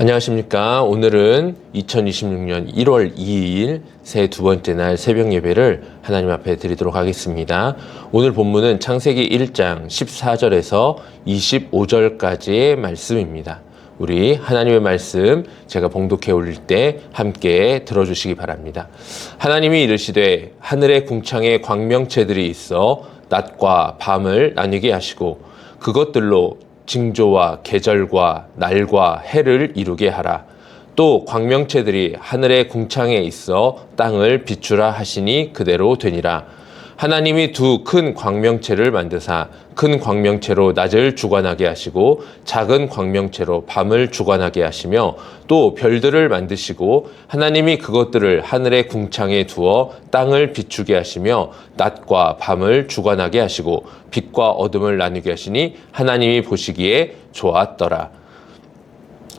안녕하십니까. 오늘은 2026년 1월 2일 새 두 번째 날 새벽 예배를 하나님 앞에 드리도록 하겠습니다. 오늘 본문은 창세기 1장 14절에서 25절까지의 말씀입니다. 우리 하나님의 말씀 제가 봉독해 올릴 때 함께 들어주시기 바랍니다. 하나님이 이르시되 하늘의 궁창에 광명체들이 있어 낮과 밤을 나뉘게 하시고 그것들로 징조와 계절과 날과 해를 이루게 하라. 또 광명체들이 하늘의 궁창에 있어 땅을 비추라 하시니 그대로 되니라. 하나님이 두 큰 광명체를 만드사 큰 광명체로 낮을 주관하게 하시고 작은 광명체로 밤을 주관하게 하시며 또 별들을 만드시고 하나님이 그것들을 하늘의 궁창에 두어 땅을 비추게 하시며 낮과 밤을 주관하게 하시고 빛과 어둠을 나누게 하시니 하나님이 보시기에 좋았더라.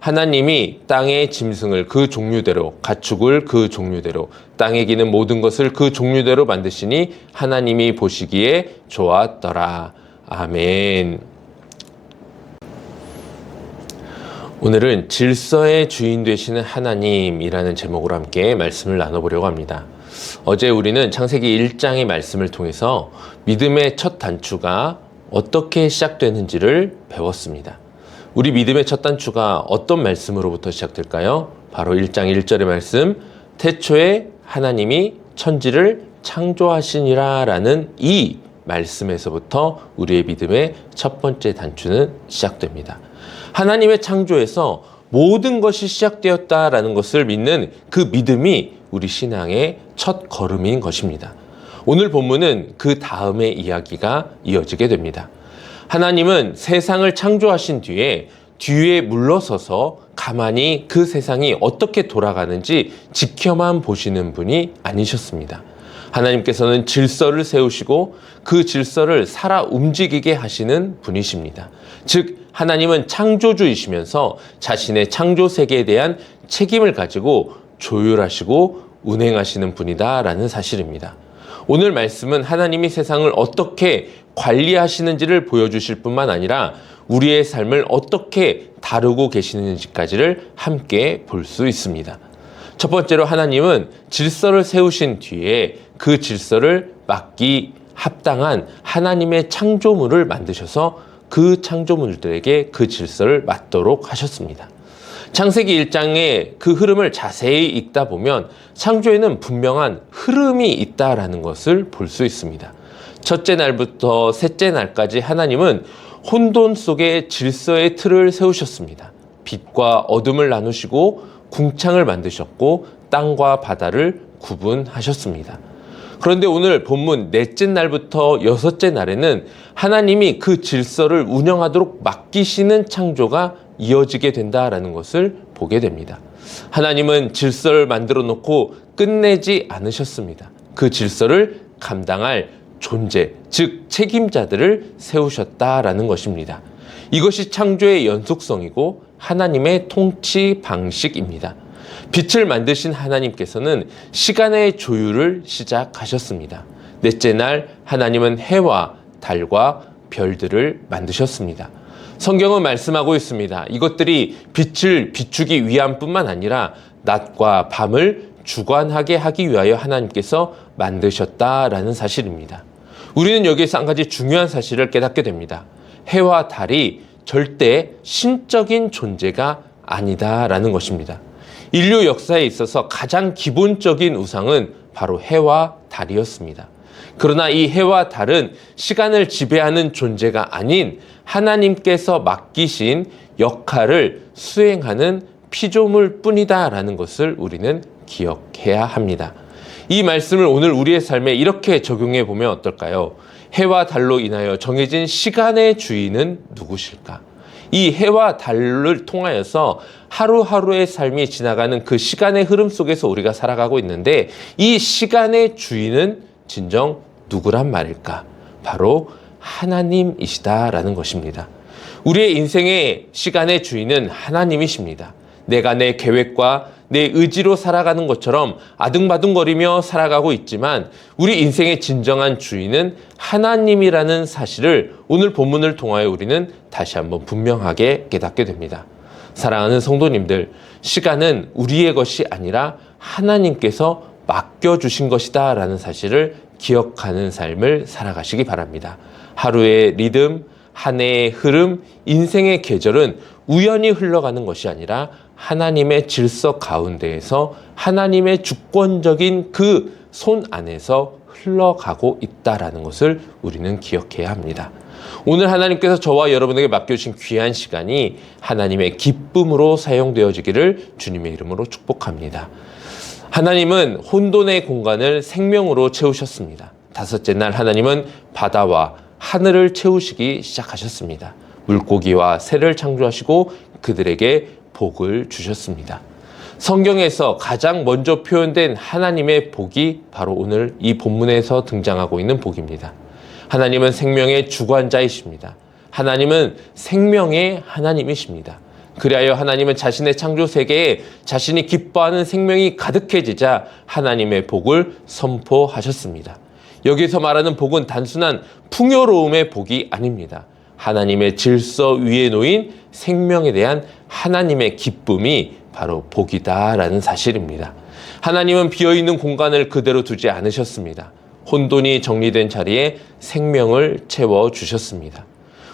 하나님이 땅의 짐승을 그 종류대로 가축을 그 종류대로 땅에 기는 모든 것을 그 종류대로 만드시니 하나님이 보시기에 좋았더라. 아멘. 오늘은 질서의 주인 되시는 하나님이라는 제목으로 함께 말씀을 나눠보려고 합니다. 어제 우리는 창세기 1장의 말씀을 통해서 믿음의 첫 단추가 어떻게 시작되는지를 배웠습니다. 우리 믿음의 첫 단추가 어떤 말씀으로부터 시작될까요? 바로 1장 1절의 말씀, 태초에 하나님이 천지를 창조하시니라 라는 이 말씀에서부터 우리의 믿음의 첫 번째 단추는 시작됩니다. 하나님의 창조에서 모든 것이 시작되었다라는 것을 믿는 그 믿음이 우리 신앙의 첫 걸음인 것입니다. 오늘 본문은 그 다음의 이야기가 이어지게 됩니다. 하나님은 세상을 창조하신 뒤에 뒤에 물러서서 가만히 그 세상이 어떻게 돌아가는지 지켜만 보시는 분이 아니셨습니다. 하나님께서는 질서를 세우시고 그 질서를 살아 움직이게 하시는 분이십니다. 즉, 하나님은 창조주이시면서 자신의 창조 세계에 대한 책임을 가지고 조율하시고 운행하시는 분이다라는 사실입니다. 오늘 말씀은 하나님이 세상을 어떻게 관리하시는지를 보여주실 뿐만 아니라 우리의 삶을 어떻게 다루고 계시는지까지를 함께 볼 수 있습니다. 첫 번째로 하나님은 질서를 세우신 뒤에 그 질서를 막기 합당한 하나님의 창조물을 만드셔서 그 창조물들에게 그 질서를 맞도록 하셨습니다. 창세기 1장의 그 흐름을 자세히 읽다 보면 창조에는 분명한 흐름이 있다라는 것을 볼 수 있습니다. 첫째 날부터 셋째 날까지 하나님은 혼돈 속에 질서의 틀을 세우셨습니다. 빛과 어둠을 나누시고 궁창을 만드셨고 땅과 바다를 구분하셨습니다. 그런데 오늘 본문 넷째 날부터 여섯째 날에는 하나님이 그 질서를 운영하도록 맡기시는 창조가 이어지게 된다라는 것을 보게 됩니다. 하나님은 질서를 만들어 놓고 끝내지 않으셨습니다. 그 질서를 감당할 존재, 즉 책임자들을 세우셨다라는 것입니다. 이것이 창조의 연속성이고 하나님의 통치 방식입니다. 빛을 만드신 하나님께서는 시간의 조율을 시작하셨습니다. 넷째 날 하나님은 해와 달과 별들을 만드셨습니다. 성경은 말씀하고 있습니다. 이것들이 빛을 비추기 위함 뿐만 아니라 낮과 밤을 주관하게 하기 위하여 하나님께서 만드셨다라는 사실입니다. 우리는 여기에서 한 가지 중요한 사실을 깨닫게 됩니다. 해와 달이 절대 신적인 존재가 아니다라는 것입니다. 인류 역사에 있어서 가장 기본적인 우상은 바로 해와 달이었습니다. 그러나 이 해와 달은 시간을 지배하는 존재가 아닌 하나님께서 맡기신 역할을 수행하는 피조물 뿐이다라는 것을 우리는 기억해야 합니다. 이 말씀을 오늘 우리의 삶에 이렇게 적용해 보면 어떨까요? 해와 달로 인하여 정해진 시간의 주인은 누구실까? 이 해와 달을 통하여서 하루하루의 삶이 지나가는 그 시간의 흐름 속에서 우리가 살아가고 있는데 이 시간의 주인은 진정 누구란 말일까? 바로 하나님이시다라는 것입니다. 우리의 인생의 시간의 주인은 하나님이십니다. 내가 내 계획과 내 의지로 살아가는 것처럼 아둥바둥거리며 살아가고 있지만 우리 인생의 진정한 주인은 하나님이라는 사실을 오늘 본문을 통하여 우리는 다시 한번 분명하게 깨닫게 됩니다. 사랑하는 성도님들, 시간은 우리의 것이 아니라 하나님께서 맡겨주신 것이다 라는 사실을 기억하는 삶을 살아가시기 바랍니다. 하루의 리듬, 한 해의 흐름, 인생의 계절은 우연히 흘러가는 것이 아니라 하나님의 질서 가운데에서 하나님의 주권적인 그 손 안에서 흘러가고 있다라는 것을 우리는 기억해야 합니다. 오늘 하나님께서 저와 여러분에게 맡겨주신 귀한 시간이 하나님의 기쁨으로 사용되어지기를 주님의 이름으로 축복합니다. 하나님은 혼돈의 공간을 생명으로 채우셨습니다. 다섯째 날 하나님은 바다와 하늘을 채우시기 시작하셨습니다. 물고기와 새를 창조하시고 그들에게 복을 주셨습니다. 성경에서 가장 먼저 표현된 하나님의 복이 바로 오늘 이 본문에서 등장하고 있는 복입니다. 하나님은 생명의 주관자이십니다. 하나님은 생명의 하나님이십니다. 그리하여 하나님은 자신의 창조 세계에 자신이 기뻐하는 생명이 가득해지자 하나님의 복을 선포하셨습니다. 여기서 말하는 복은 단순한 풍요로움의 복이 아닙니다. 하나님의 질서 위에 놓인 생명에 대한 하나님의 기쁨이 바로 복이다라는 사실입니다. 하나님은 비어있는 공간을 그대로 두지 않으셨습니다. 혼돈이 정리된 자리에 생명을 채워 주셨습니다.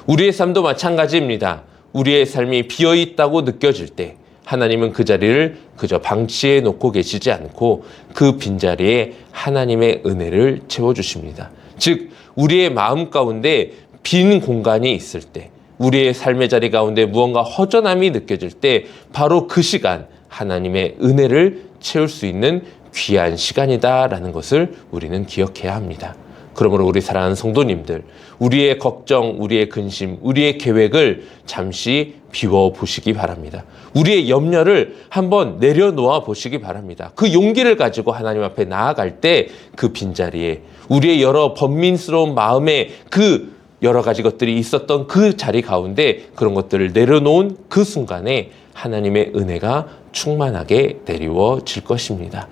우리의 삶도 마찬가지입니다. 우리의 삶이 비어 있다고 느껴질 때 하나님은 그 자리를 그저 방치해 놓고 계시지 않고 그 빈자리에 하나님의 은혜를 채워 주십니다. 즉 우리의 마음 가운데 빈 공간이 있을 때 우리의 삶의 자리 가운데 무언가 허전함이 느껴질 때 바로 그 시간 하나님의 은혜를 채울 수 있는 귀한 시간이다라는 것을 우리는 기억해야 합니다. 그러므로 우리 사랑하는 성도님들, 우리의 걱정, 우리의 근심, 우리의 계획을 잠시 비워 보시기 바랍니다. 우리의 염려를 한번 내려놓아 보시기 바랍니다. 그 용기를 가지고 하나님 앞에 나아갈 때 그 빈자리에 우리의 여러 번민스러운 마음에 그 여러 가지 것들이 있었던 그 자리 가운데 그런 것들을 내려놓은 그 순간에 하나님의 은혜가 충만하게 내리워질 것입니다.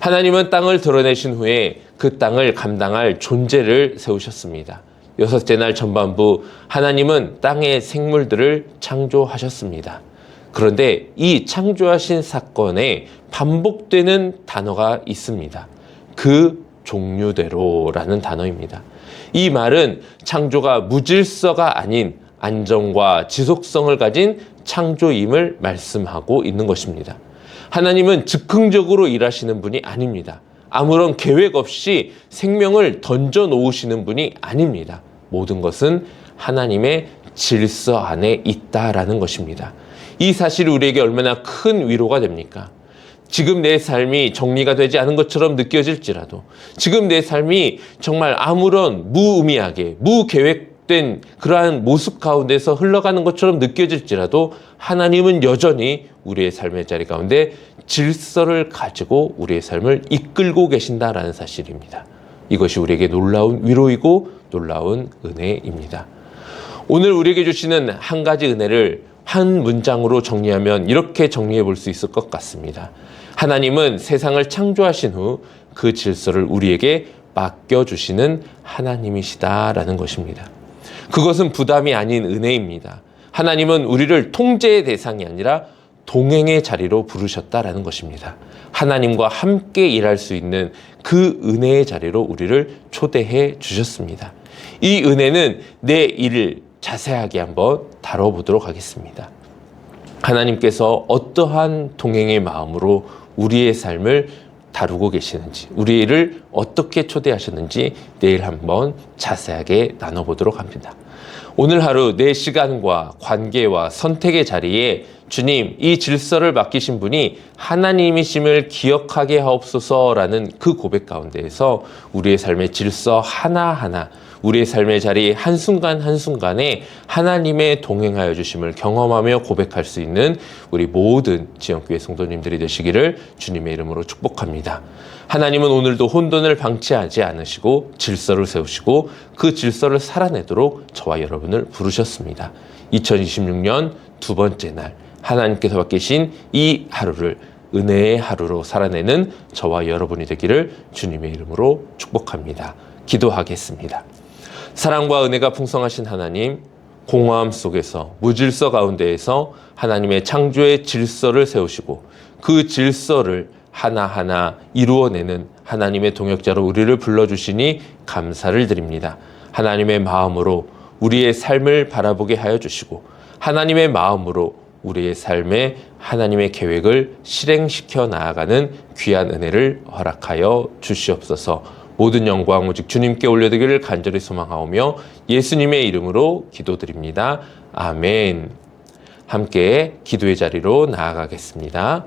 하나님은 땅을 드러내신 후에 그 땅을 감당할 존재를 세우셨습니다. 여섯째 날 전반부 하나님은 땅의 생물들을 창조하셨습니다. 그런데 이 창조하신 사건에 반복되는 단어가 있습니다. 그 종류대로라는 단어입니다. 이 말은 창조가 무질서가 아닌 안정과 지속성을 가진 창조임을 말씀하고 있는 것입니다. 하나님은 즉흥적으로 일하시는 분이 아닙니다. 아무런 계획 없이 생명을 던져 놓으시는 분이 아닙니다. 모든 것은 하나님의 질서 안에 있다라는 것입니다. 이 사실이 우리에게 얼마나 큰 위로가 됩니까? 지금 내 삶이 정리가 되지 않은 것처럼 느껴질지라도, 지금 내 삶이 정말 아무런 무의미하게, 무계획 된 그러한 모습 가운데서 흘러가는 것처럼 느껴질지라도, 하나님은 여전히 우리의 삶의 자리 가운데 질서를 가지고 우리의 삶을 이끌고 계신다라는 사실입니다. 이것이 우리에게 놀라운 위로이고 놀라운 은혜입니다. 오늘 우리에게 주시는 한 가지 은혜를 한 문장으로 정리하면 이렇게 정리해 볼 수 있을 것 같습니다. 하나님은 세상을 창조하신 후 그 질서를 우리에게 맡겨주시는 하나님이시다라는 것입니다. 그것은 부담이 아닌 은혜입니다. 하나님은 우리를 통제의 대상이 아니라 동행의 자리로 부르셨다라는 것입니다. 하나님과 함께 일할 수 있는 그 은혜의 자리로 우리를 초대해 주셨습니다. 이 은혜는 내 일을 자세하게 한번 다뤄보도록 하겠습니다. 하나님께서 어떠한 동행의 마음으로 우리의 삶을 다루고 계시는지, 우리를 어떻게 초대하셨는지 내일 한번 자세하게 나눠보도록 합니다. 오늘 하루 내 시간과 관계와 선택의 자리에 주님, 이 질서를 맡기신 분이 하나님이심을 기억하게 하옵소서라는 그 고백 가운데에서 우리의 삶의 질서 하나하나, 우리의 삶의 자리 한순간 한순간에 하나님의 동행하여 주심을 경험하며 고백할 수 있는 우리 모든 지영교회 성도님들이 되시기를 주님의 이름으로 축복합니다. 하나님은 오늘도 혼돈을 방치하지 않으시고 질서를 세우시고 그 질서를 살아내도록 저와 여러분을 부르셨습니다. 2026년 두 번째 날 하나님께서 맡기신 이 하루를 은혜의 하루로 살아내는 저와 여러분이 되기를 주님의 이름으로 축복합니다. 기도하겠습니다. 사랑과 은혜가 풍성하신 하나님, 공허함 속에서 무질서 가운데에서 하나님의 창조의 질서를 세우시고 그 질서를 하나하나 이루어내는 하나님의 동역자로 우리를 불러주시니 감사를 드립니다. 하나님의 마음으로 우리의 삶을 바라보게 하여 주시고 하나님의 마음으로 우리의 삶에 하나님의 계획을 실행시켜 나아가는 귀한 은혜를 허락하여 주시옵소서. 모든 영광 오직 주님께 올려드기를 간절히 소망하오며 예수님의 이름으로 기도드립니다. 아멘. 함께 기도의 자리로 나아가겠습니다.